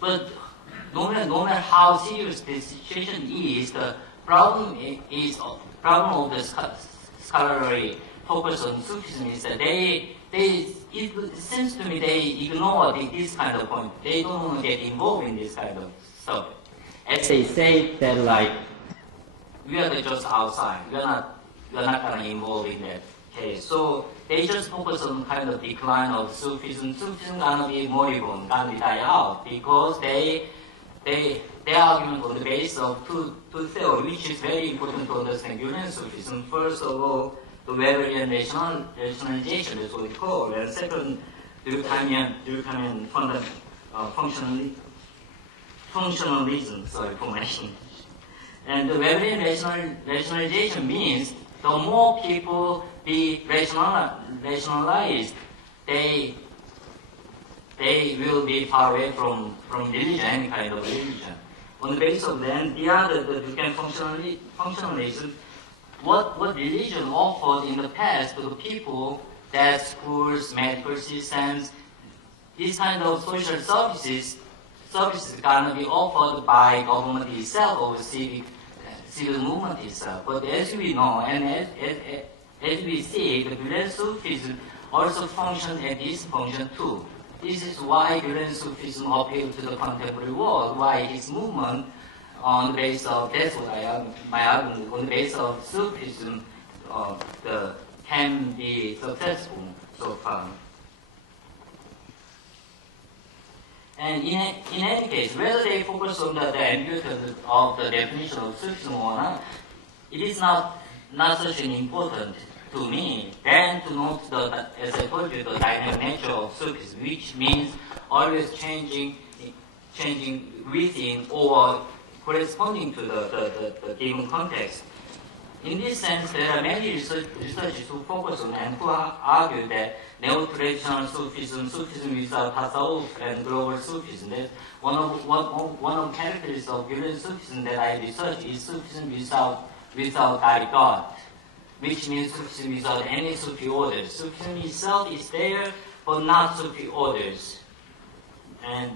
But no matter how serious the situation is, the problem of the scholarly focus on Sufism is that it seems to me they ignore this kind of point. They don't want to get involved in this kind of stuff. As they say that like we are just outside, we are not gonna involve in that case. So they just focus on kind of decline of Sufism. Sufism gonna be moribund, gonna die out because they argument on the basis of two theory, which is very important to understand Gülen Sufism. First of all, the Weberian rationalization is what we call, and second, Durkheimian functionalism, sorry for my English. And the Weberian rationalization means the more people be rationalized, they will be far away from religion, any kind of religion. On the basis of then, the Durkheim functionalism, what religion offered in the past to the people, that schools, medical systems, these kind of social services gonna be offered by government itself or civil movement itself. But as we know, and as we see, the Gülen Sufism also function at this function too. This is why Gülen Sufism appealed to the contemporary world, why his movement on the basis of, that's what my argument, on the basis of Sufism can be successful so far. And in any case, whether they focus on the ambiguity of the definition of Sufism or not, it is not such an important to me than to note as I told you, the dynamic nature of Sufism, which means always changing within or corresponding to the given context. In this sense, there are many researchers who focus on and who argue that neo-traditional Sufism without Tasawwuf, and global Sufism. That's one of the characteristics of Gülen Sufism that I research is Sufism without God, which means Sufism without any Sufi orders. Sufism itself is there, but not Sufi orders. And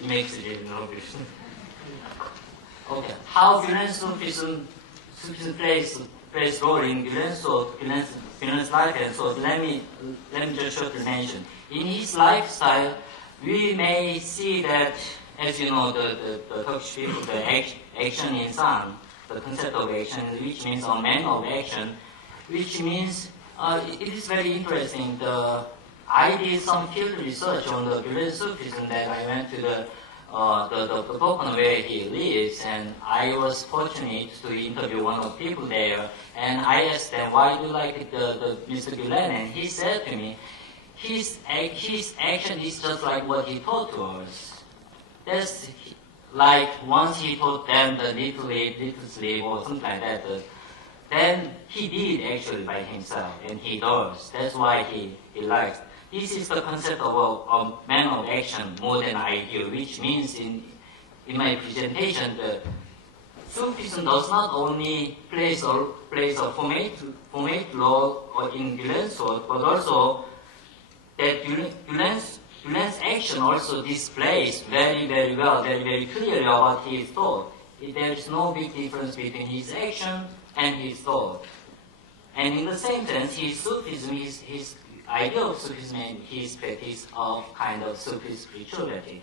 it makes it even obvious. Okay, how Gülen Sufism plays role in Gülen's life and thought. Let me just shortly mention. In his lifestyle, we may see that, as you know, the Turkish people, the action insan, the concept of action, which means a man of action, which means it is very interesting. I did some field research on the Gülen Sufism that I went to the Kokon where he lives, and I was fortunate to interview one of the people there, and I asked them, why do you like the Mr. Gülen? And he said to me, his action is just like what he taught to us. That's like once he taught them the little slave or something like that, then he did actually by himself, and he does. That's why he likes. This is the concept of a man of action more than ideal, which means in my presentation, the Sufism does not only plays a formate role in Gülen's thought, but also that Gülen's action also displays very, very well, very, very clearly about his thought. There is no big difference between his action and his thought. And in the same sense, his Sufism, his idea of Sufism and his practice of kind of Sufi spirituality.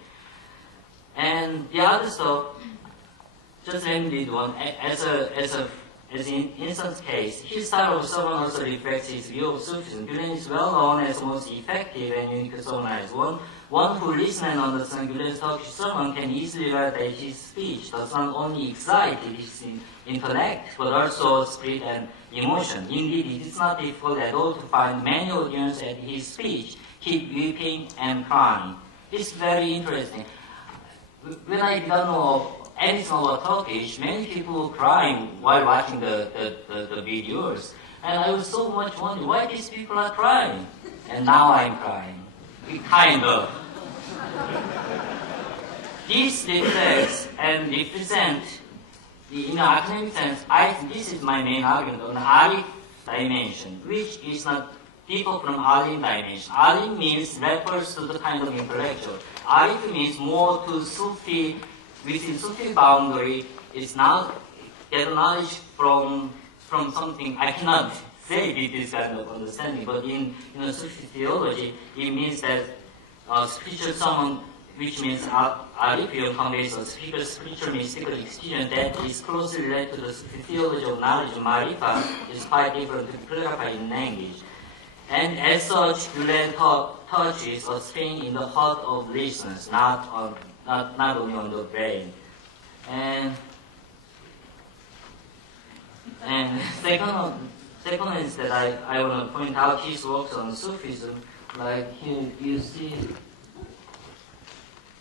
And the other stuff, just let me read one. As in instance case, his style of sermon also reflects his view of Sufism. Gülen is well known as the most effective and unique sermonizer. One who listens and understands Gülen's Turkish sermon can easily realize that his speech does not only excite his intellect, but also spirit and emotion. Indeed, it is not difficult at all to find many audience at his speech keep weeping and crying. It's very interesting. When I didn't know anything about Turkish, many people were crying while watching the videos. And I was so much wondering why these people are crying. And now I'm crying. Kind of. This reflects and represent, in the academic sense, I think this is my main argument on the Arif dimension, which is not differ from alim dimension. Alim refers to the kind of intellectual. Arif means more to Sufi, within Sufi boundary. It's not get knowledge from something. I cannot say with this kind of understanding, but in Sufi theology, it means that spiritual summon, which means Arifian foundation, spiritual mystical experience that is closely related to the Sufi theology of knowledge, Marifa, is quite different to clarify in language. And as such, Gülen touches a spring in the heart of listeners, not only on the brain. And second is that I want to point out his works on Sufism. Like here, you see.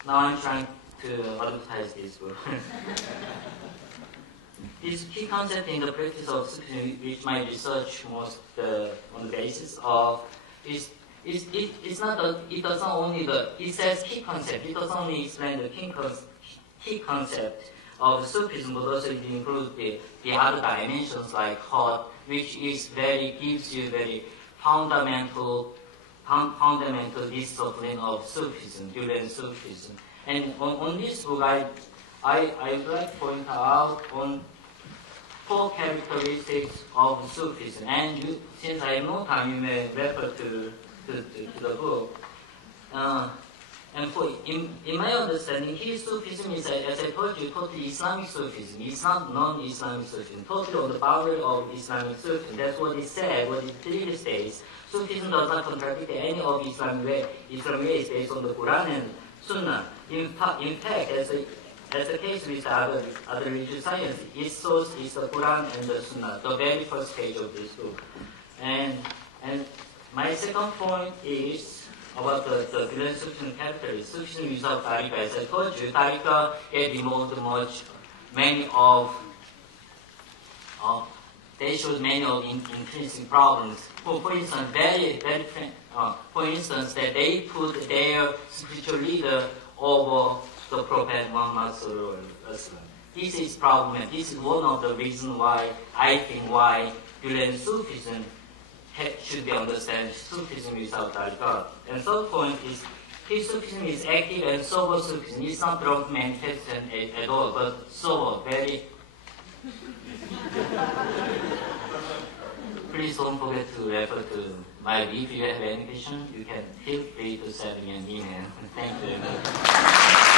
Now I'm trying to advertise this book. This key concept in the practice of Sufism, which my research most on the basis of, it says key concept. It doesn't only explain the key concept of Sufism, but also it includes the other dimensions like heart, which gives you very fundamental discipline of Sufism, Gülen Sufism. And on this book, I would like to point out on 4 characteristics of Sufism. And since I have no time, you may refer to the book. And in my understanding, his Sufism is, as I told you, totally Islamic Sufism. It's not non-Islamic Sufism, totally on the boundary of Islamic Sufism. That's what he said, what it clearly states. Sufism does not contradict any of Islam ways based on the Quran and Sunnah. In fact, as the case with other religious science, its source is the Quran and the Sunnah, the very first page of this book. And my second point is about the Gülen Sufism characteristics. Sufism without tariqah, as I told you, tariqah get removed many of they showed many of increasing problems. For instance, for instance, that they put their spiritual leader over the Prophet Muhammad Sallallahu Alaihi Wasallam. This is problematic. This is one of the reasons why I think Gülen Sufism should be understood. Sufism without tariqah. And third point is, his Sufism is active and sober Sufism. It's not drug manifestation at all, but sober, very. Please don't forget to refer to my book. If you have any question, you can feel free to send me an email. Thank you very much.